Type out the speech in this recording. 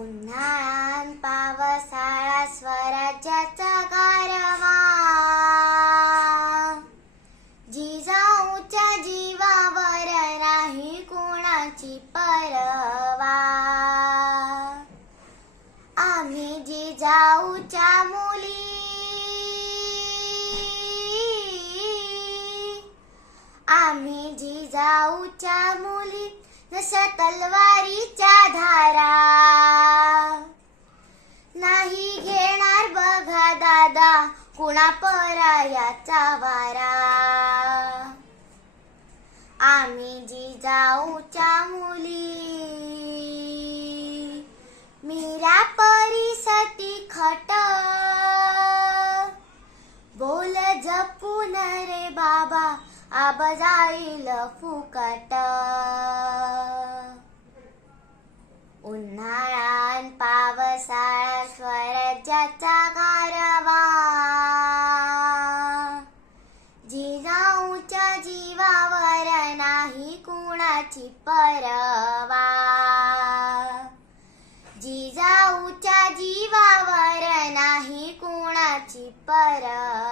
उन्हाळ्यात पावसाळा स्वराज्याचा गारवा, जिजाऊच्या जीवावर नाही कोणाची परवा. आम्ही जिजाऊच्या मुली, आम्ही जिजाऊच्या मुली, जशा तलवारीच्या धारा. नाही घेणार बघा दादा कुणा परायाचा वारा. आम्ही जिजाऊच्या मुली, मीरा परीसाठी खट. बोल जपून रे बाबा, आब जाईल फुकट. उन्हाळ्यात पावसाळा स्वराज्याचा गारवा, जिजाऊच्या जीवावर नाही कुणाची परवा. जिजाऊच्या जीवावर नाही कुणाची परवा.